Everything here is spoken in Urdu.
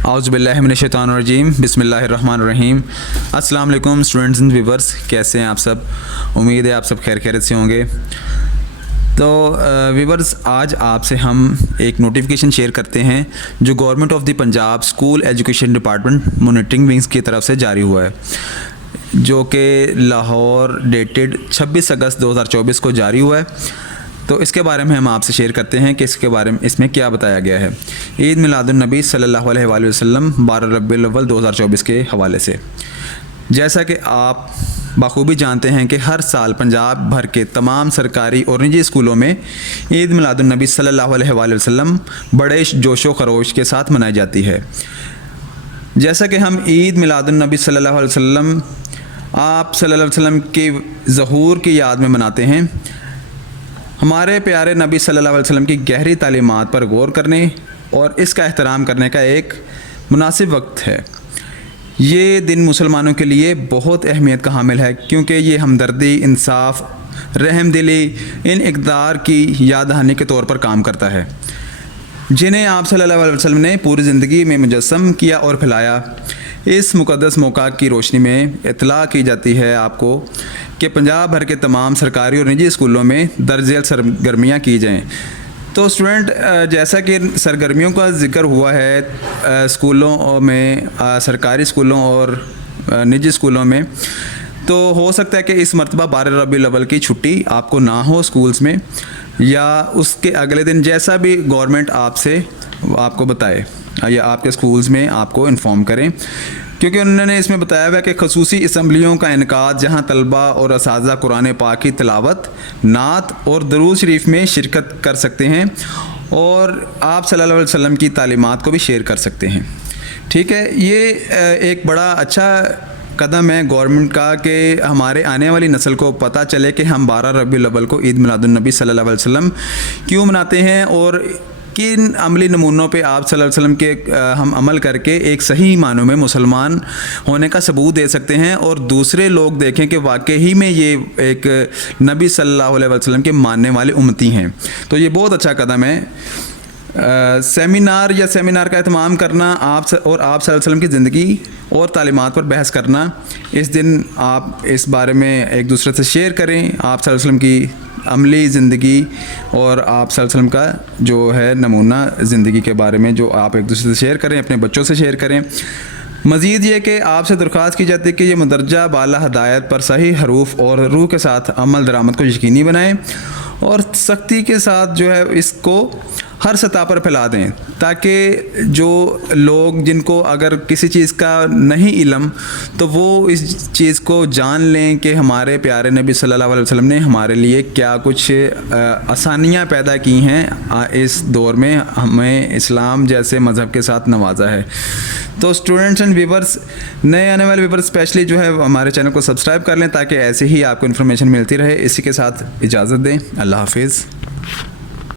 اعوذ باللہ من الشیطان الرجیم بسم اللہ الرحمن الرحیم۔ السلام علیکم اسٹوڈنٹس اینڈ ویورس، کیسے ہیں آپ سب؟ امید ہے آپ سب خیریت سے ہوں گے۔ تو ویورس، آج آپ سے ہم ایک نوٹیفیکیشن شیئر کرتے ہیں جو government of the Punjab school education department monitoring wings کی طرف سے جاری ہوا ہے، جو کہ لاہور ڈیٹڈ 26 اگست 2024 کو جاری ہوا ہے۔ تو اس کے بارے میں ہم آپ سے شیئر کرتے ہیں کہ اس میں کیا بتایا گیا ہے۔ عید میلاد النبی صلی اللہ علیہ وآلہ وسلم 12 ربیع الاول 2024 کے حوالے سے، جیسا کہ آپ بخوبی جانتے ہیں کہ ہر سال پنجاب بھر کے تمام سرکاری اور نجی اسکولوں میں عید میلاد النبی صلی اللہ علیہ وآلہ وسلم بڑے جوش و خروش کے ساتھ منائی جاتی ہے۔ جیسا کہ ہم عید میلاد النبی صلی اللہ علیہ وسلم آپ صلی اللہ علیہ وسلم کے ظہور کی یاد میں مناتے ہیں، ہمارے پیارے نبی صلی اللہ علیہ وسلم کی گہری تعلیمات پر غور کرنے اور اس کا احترام کرنے کا ایک مناسب وقت ہے۔ یہ دن مسلمانوں کے لیے بہت اہمیت کا حامل ہے، کیونکہ یہ ہمدردی، انصاف، رحم دلی ان اقدار کی یاد دہانی کے طور پر کام کرتا ہے، جنہیں آپ صلی اللہ علیہ وسلم نے پوری زندگی میں مجسم کیا اور پھیلایا۔ اس مقدس موقع کی روشنی میں اطلاع کی جاتی ہے آپ کو کہ پنجاب بھر کے تمام سرکاری اور نجی اسکولوں میں درج ذیل سرگرمیاں کی جائیں۔ تو اسٹوڈنٹ، جیسا کہ سرگرمیوں کا ذکر ہوا ہے اسکولوں میں، سرکاری اسکولوں اور نجی اسکولوں میں، تو ہو سکتا ہے کہ اس مرتبہ 12 ربیع الاول کی چھٹی آپ کو نہ ہو اسکولس میں، یا اس کے اگلے دن جیسا بھی گورنمنٹ آپ کو بتائے یا آپ کے اسکولز میں آپ کو انفارم کریں، کیونکہ انہوں نے اس میں بتایا ہوا ہے کہ خصوصی اسمبلیوں کا انعقاد جہاں طلباء اور اساتذہ قرآن پاک کی تلاوت، نعت اور درود شریف میں شرکت کر سکتے ہیں اور آپ صلی اللہ علیہ وسلم کی تعلیمات کو بھی شیئر کر سکتے ہیں۔ ٹھیک ہے، یہ ایک بڑا اچھا قدم ہے گورنمنٹ کا کہ ہمارے آنے والی نسل کو پتہ چلے کہ ہم 12 ربیع الاول کو عید میلاد النبی صلی اللہ علیہ وسلم کیوں مناتے ہیں، اور کن عملی نمونوں پہ آپ صلی اللہ علیہ وسلم کے ہم عمل کر کے ایک صحیح معنوں میں مسلمان ہونے کا ثبوت دے سکتے ہیں، اور دوسرے لوگ دیکھیں کہ واقعی میں یہ ایک نبی صلی اللہ علیہ وسلم کے ماننے والے امتی ہیں۔ تو یہ بہت اچھا قدم ہے۔ سیمینار کا اہتمام کرنا، آپ صلی اللہ علیہ وسلم کی زندگی اور تعلیمات پر بحث کرنا، اس دن آپ اس بارے میں ایک دوسرے سے شیئر کریں، آپ صلی اللہ علیہ وسلم کی عملی زندگی اور آپ صلی اللہ علیہ وسلم کا جو ہے نمونہ زندگی کے بارے میں جو آپ ایک دوسرے سے شیئر کریں، اپنے بچوں سے شیئر کریں۔ مزید یہ کہ آپ سے درخواست کی جاتی ہے کہ یہ مندرجہ بالا ہدایت پر صحیح حروف اور روح کے ساتھ عمل درآمد کو یقینی بنائیں، اور سختی کے ساتھ جو ہے اس کو ہر سطح پر پھیلا دیں، تاکہ جو لوگ جن کو اگر کسی چیز کا نہیں علم تو وہ اس چیز کو جان لیں کہ ہمارے پیارے نبی صلی اللہ علیہ وسلم نے ہمارے لیے کیا کچھ آسانیاں پیدا کی ہیں، اس دور میں ہمیں اسلام جیسے مذہب کے ساتھ نوازا ہے۔ تو اسٹوڈنٹس اینڈ ویورس، نئے آنے والے ویورس اسپیشلی جو ہے ہمارے چینل کو سبسکرائب کر لیں، تاکہ ایسے ہی آپ کو انفارمیشن ملتی رہے۔ اسی کے ساتھ اجازت دیں، اللہ حافظ۔